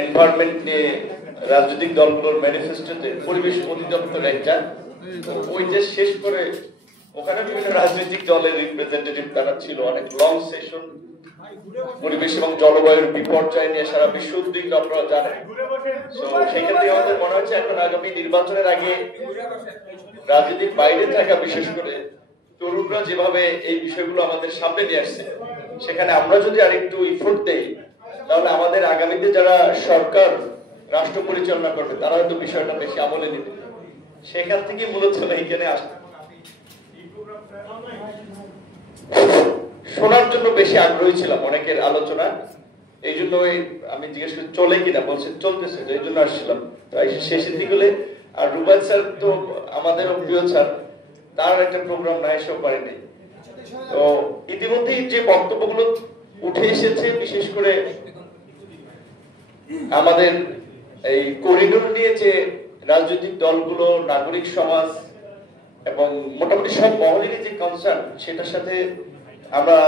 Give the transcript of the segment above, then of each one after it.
Environment নিয়ে রাজনৈতিক দলগুলোর ম্যানিফেস্টোতে পরিবেশ অধিদপ্তর একটা ওই যে শেষ করে ওখানে বিভিন্ন রাজনৈতিক দলের রিপ্রেজেন্টেটিভ তারা ছিল, অনেক লং সেশন পরিবেশ এবং জলবায়ুর বিপর্যয় নিয়ে সারা বিশ্ব উদ্বিগ্ন, আপনারা জানেন। তো সেখান থেকে আমাদের মনে হচ্ছে এখন আগামী নির্বাচনের আগে রাজনীতির বাইরে থাকা বিশেষ করে তরুণরা যেভাবে এই বিষয়গুলো আমাদের সামনে নিয়ে আসছে, সেখানে আমরা যদি আর একটু ইফোর্ট দেই তাহলে আমাদের আগামীতে যারা সরকার রাষ্ট্র পরিচালনা করবে তারা হয়তো বিষয়টা বেশি আমলে নিবে। সেখান থেকে মূলত এইখানে আসবে শোনার জন্য বেশি আগ্রহী ছিলাম অনেকের আলোচনা, এই জন্য আমি জিজ্ঞেস করি চলে কিনা, বলছে চলতেছে, এই জন্য আসছিলাম। তাই শেষের দিকে হলে আর রুবাদ স্যার তো আমাদেরও প্রিয় স্যার, তার একটা প্রোগ্রাম না এসেও পারেনি। তো ইতিমধ্যেই যে বক্তব্যগুলো উঠে এসেছে, বিশেষ করে আমাদের এই করিডোর নিয়ে যে রাজনৈতিক দলগুলো, নাগরিক সমাজ এবং মোটামুটি সব মহলেরই যে কনসার্ন, সেটার সাথে আমরা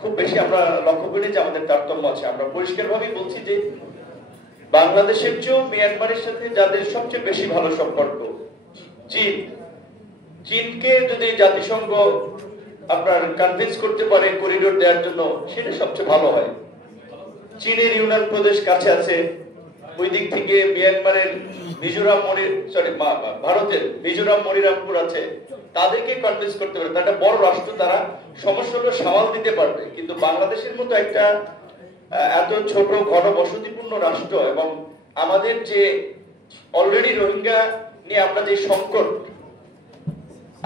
খুব বেশি আমরা লক্ষ্য করি যে আমাদের তারতম্য আছে। আমরা পরিষ্কারভাবেই বলছি যে বাংলাদেশের চেয়েও মিয়ানমারের সাথে যাদের সবচেয়ে বেশি ভালো সম্পর্ক চীন, চীনকে যদি জাতিসংঘ আপনার কনভিন্স করতে পারে করিডোর দেওয়ার জন্য, সেটা সবচেয়ে ভালো হয়। চীনের ইউনান প্রদেশ কাছে আছে, ওই দিক থেকে মিয়ানমারের ভারতের মিজোরাম মনিরামপুর আছে, তাদেরকে কনভিন্স করতে পারে। তারা বড় রাষ্ট্র, তারা সমস্যাগুলো সামাল দিতে পারবে। কিন্তু বাংলাদেশের মতো একটা এত ছোট ঘনবসতিপূর্ণ রাষ্ট্র এবং আমাদের যে অলরেডি রোহিঙ্গা নিয়ে আমরা যে সংকট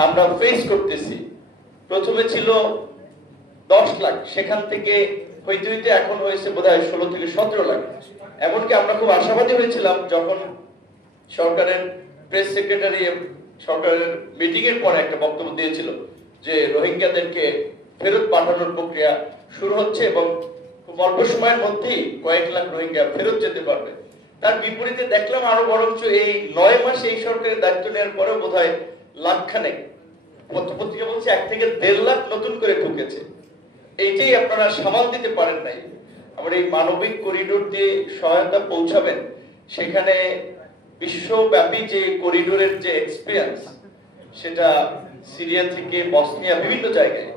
আমরা ফেস করতেছি, প্রথমে ছিল 10 লাখ, সেখান থেকে হইতে হইতে এখন হয়েছে বোধহয় 16 থেকে 17 লাখ। এমনকি আমরা খুব আশাবাদী হয়েছিলাম যখন সরকারের প্রেস সেক্রেটারি সরকারের মিটিং এর পরে একটা বক্তব্য দিয়েছিল যে রোহিঙ্গাদেরকে ফেরত পাঠানোর প্রক্রিয়া শুরু হচ্ছে এবং খুব অল্প সময়ের মধ্যেই কয়েক লাখ রোহিঙ্গা ফেরত যেতে পারবে। তার বিপরীতে দেখলাম আরো বরঞ্চ এই 9 মাস এই সরকারের দায়িত্ব নেওয়ার পরেও বোধহয় লাখখানেক, পত্রপত্রিকা বলছে 1 থেকে 1.5 লাখ নতুন করে ঢুকেছে। এইটাই আপনারা সামাল দিতে পারেন নাই। আমরা এই মানবিক করিডোর দিয়ে সহায়তা পৌঁছাবেন, সেখানে বিশ্বব্যাপী যে করিডোরের যে এক্সপিরিয়েন্স, সেটা সিরিয়া থেকে বসনিয়া বিভিন্ন জায়গায়,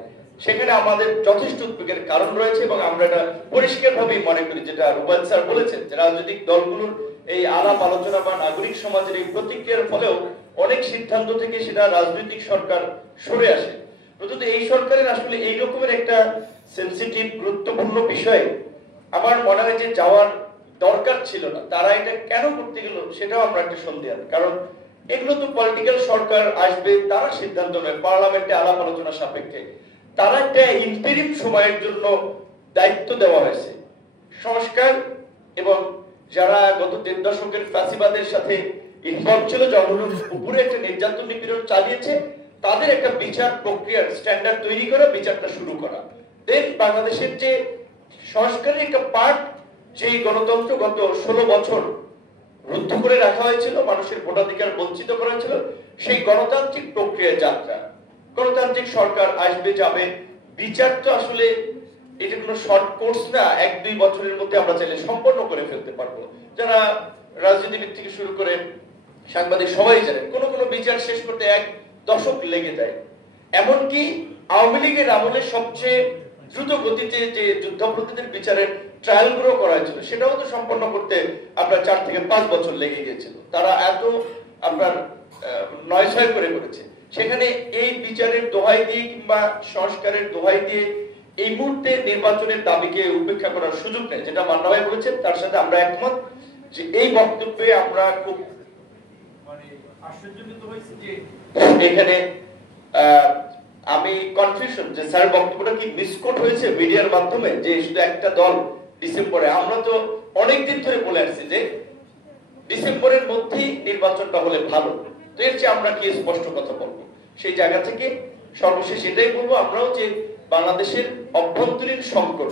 সেখানে আমাদের যথেষ্ট উদ্বেগের কারণ রয়েছে এবং আমরা এটা পরিষ্কারভাবেই মনে করি, যেটা রুবাদ স্যার বলেছেন, যে রাজনৈতিক দলগুলোর এই আলাপ আলোচনা বা নাগরিক সমাজের এই প্রতিক্রিয়ার ফলেও অনেক সিদ্ধান্ত থেকে সেটা রাজনৈতিক সরকার সরে আসে। অন্তত এই সরকারের আসলে এই রকমের একটা সেনসিটিভ গুরুত্বপূর্ণ বিষয়ে আমার মনে হয় যে যাওয়ার দরকার ছিল না। তারা এটা কেন করতে গেল সেটাও আমরা একটা সন্দেহ, কারণ এগুলো তো পলিটিক্যাল সরকার আসবে, তারা সিদ্ধান্ত নেয় পার্লামেন্টে আলাপ আলোচনা সাপেক্ষে। তারা একটা ইন্টারিম সময়ের জন্য দায়িত্ব দেওয়া হয়েছে। সংস্কার এবং যারা গত 3 দশকের ফ্যাসিবাদের সাথে ইনভলভ ছিল, জনগণের উপরে একটা নির্যাতন নিপীড়ন চালিয়েছে, তাদের একটা বিচার প্রক্রিয়ার স্ট্যান্ডার্ড তৈরি করা, বিচারটা শুরু করা। দেন বাংলাদেশের যে সংস্কারের একটা পার্ট, যে গণতন্ত্র গত 16 বছর রুদ্ধ করে রাখা হয়েছিল, মানুষের ভোটাধিকার বঞ্চিত করা হয়েছিল, সেই গণতান্ত্রিক প্রক্রিয়ার যাত্রা। গণতান্ত্রিক সরকার আসবে যাবে, বিচার তো আসলে এটা কোনো শর্ট কোর্স না, 1-2 বছরের মধ্যে আমরা চাইলে সম্পন্ন করে ফেলতে পারবো। যারা রাজনীতিবিদ থেকে শুরু করে সাংবাদিক সবাই জানেন, কোন কোন বিচার শেষ করতে 1 দশক লেগে যায়। এমনকি আওয়ামী লীগের আমলে সবচেয়ে দ্রুত গতিতে যে যুদ্ধাপরাধীদের বিচারের ট্রায়াল গুলো করা হয়েছিল, সেটাও তো সম্পন্ন করতে আপনার 4 থেকে 5 বছর লেগে গিয়েছিল। তারা এত আপনার 9-6 করে করেছে। সেখানে এই বিচারের দোহাই দিয়ে কিংবা সংস্কারের দোহাই দিয়ে এই মুহূর্তে নির্বাচনের দাবিকে উপেক্ষা করার সুযোগ নেই, যেটা মান্না ভাই বলেছেন, তার সাথে আমরা একমত। যে এই বক্তব্যে আমরা খুব আশ্চর্যজনিত হয়েছি যে এখানে আমি কনফিউশন যে স্যার বক্তব্যটা কি মিসকোট হয়েছে মিডিয়ার মাধ্যমে, যে শুধু একটা দল ডিসেম্বরে। আমরা তো অনেকদিন ধরে বলে আসছি যে ডিসেম্বরের মধ্যেই নির্বাচনটা হলে ভালো। তো এর চেয়ে আমরা কি স্পষ্ট কথা বলবো? সেই জায়গা থেকে সর্বশেষ এটাই বলবো আমরাও, যে বাংলাদেশের অভ্যন্তরীণ সংকট,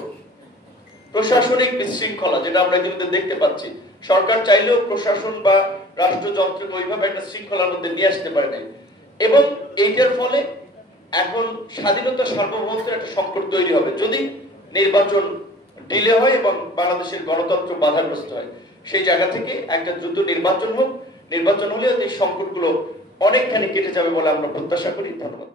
প্রশাসনিক বিশৃঙ্খলা, যেটা আমরা ইতিমধ্যে দেখতে পাচ্ছি, সরকার চাইলেও প্রশাসন বা রাষ্ট্রযন্ত্রকে ওইভাবে একটা শৃঙ্খলার মধ্যে নিয়ে আসতে পারে নাই, এবং এইটার ফলে এখন স্বাধীনতা সার্বভৌমত্বের একটা সংকট তৈরি হবে যদি নির্বাচন ডিলে হয় এবং বাংলাদেশের গণতন্ত্র বাধাগ্রস্ত হয়। সেই জায়গা থেকে একটা দ্রুত নির্বাচন হোক, নির্বাচন হলে এই সংকটগুলো অনেকখানি কেটে যাবে বলে আমরা প্রত্যাশা করি। ধন্যবাদ।